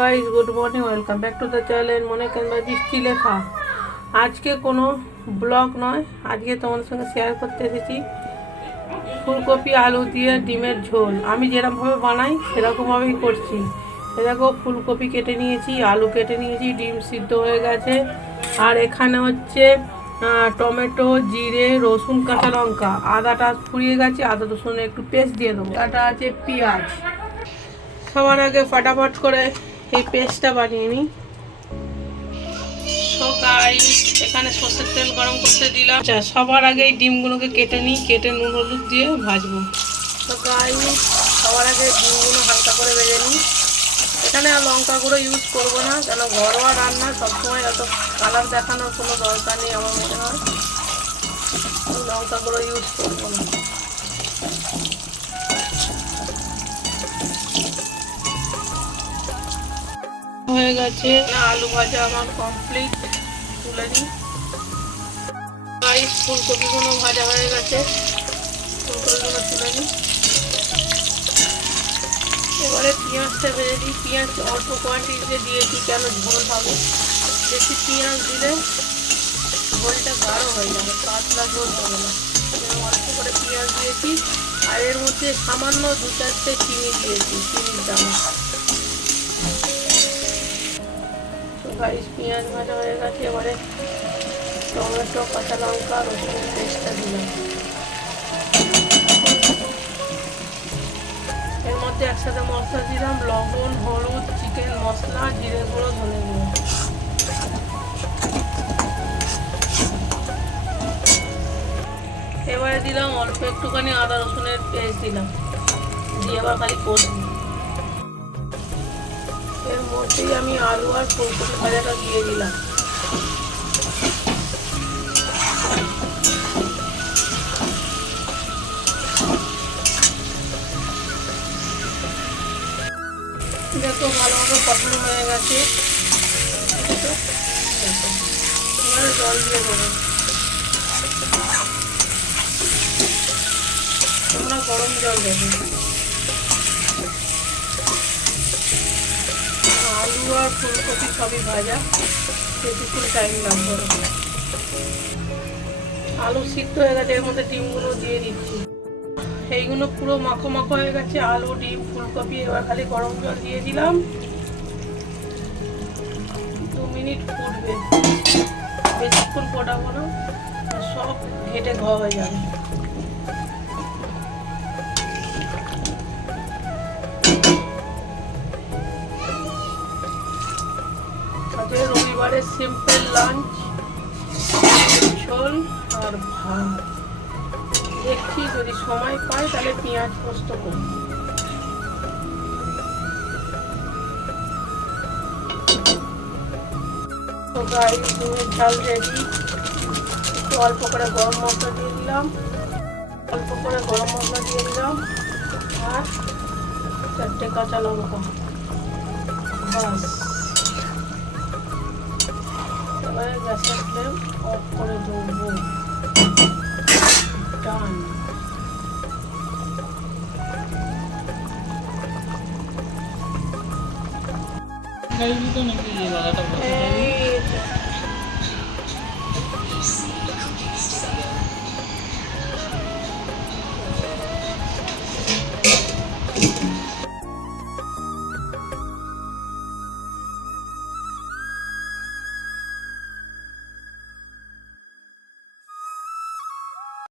Guys good morning, welcome back to the channel মনে Canva বৃষ্টি লেখা। আজকে কোনো ব্লগ নয়, আজকে তোমাদের সঙ্গে শেয়ার করতে এসেছি ফুলকপি আলু দিয়ে ডিমের ঝোল। আমি যেরকমভাবে বানাই সেরকমভাবেই করছি। এরকম ফুলকপি কেটে নিয়েছি, আলু কেটে নিয়েছি, ডিম সিদ্ধ হয়ে গেছে। আর এখানে হচ্ছে টমেটো, জিরে, রসুন, কাঁচা লঙ্কা, আদাটা ফুরিয়ে গেছে, আদা রসুনের একটু পেস্ট দিয়ে দেবো। আটা আছে পেঁয়াজ। সবার আগে ফাটাফাট করে এই পেস্টটা বানিয়ে নিই। এখানে সর্ষের তেল গরম করতে দিলাম। আচ্ছা, সবার আগে এই ডিমগুলোকে কেটে নিই, কেটে নুন হলুদ দিয়ে ভাজবো। সবার আগে ডিমগুলো হালকা করে ভেজে নিই। এখানে আর লঙ্কা গুঁড়ো ইউজ করবো না, কেন ঘরোয়া রান্না সবসময় অত কালার দেখানোর কোনো দরকার নেই আমার মনে হয়। লঙ্কা গুঁড়ো ইউজ করবো না। হয়ে গেছে আলু ভাজা আমার কমপ্লিট, তুলে নিই। ফুলকপিগুলো ভাজা হয়ে গেছে, ফুলকপিগুলো তুলে নিই। এবারে পেঁয়াজটা ভেজে দিই। পেঁয়াজ অল্প কোয়ান্টিটিতে দিয়েছি, কেন ঝোল হবে। বেশি পেঁয়াজ দিলে ঝোলটা গাঢ় হয়ে যাবে, পাতলা ঝোল হবে না। অল্প করে পেঁয়াজ দিয়েছি, আর এর মধ্যে সামান্য 2-4টে চিনি দিয়েছি, চিনির দানা। পেঁয়াজ ভাজা হয়ে গেছে। এবারে টমেটো, কাঁচা লঙ্কা, রসুনের পেস্টটা দিলাম। এর মধ্যে একসাথে মশলা দিলাম, লবণ, হলুদ, চিকেন মশলা, জিরে গুঁড়ো, ধনে গুঁড়ো। এবারে দিলাম অল্প একটুখানি আদা রসুনের পেস্ট দিলাম, দিয়ে আবার খালি কষবো। এর মধ্যেই আমি আলু আর ফুলকপি ভাজাটা দিয়ে দিলাম। দেখো ভালোভাবে কষানো হয়ে গেছে। এবারে জল দিয়ে দেবো। তোমরা গরম জল দেবে। আলু আর ফুলকপি সবই ভাজা, বেশিক্ষণ টাইম লাগবে না। আলু সিদ্ধ হয়ে গেছে, এর মধ্যে ডিমগুলো দিয়ে দিচ্ছি। এইগুলো পুরো মাখো মাখো হয়ে গেছে, আলু, ডিম, ফুলকপি। এবার খালি গরম জল দিয়ে দিলাম, 2 মিনিট ফুটবে, বেশিক্ষণ ফোটাবো না, সব ঘেটে ঘ হয়ে যাবে। আজকে রবিবারের সিম্পল লাঞ্চ, ঝোল আর ভাত। দেখছি যদি সময় পাই তাহলে পেঁয়াজ পোস্ত করব। তো গাইস, ডিমের ঝাল রেডি। একটু অল্প করে গরম মশলা দিয়ে দিলাম, আর 4টে কাঁচা লঙ্কা। বাস, এবারে গ্যাসের ফ্লেম অফ করে দেবো। ডান। এই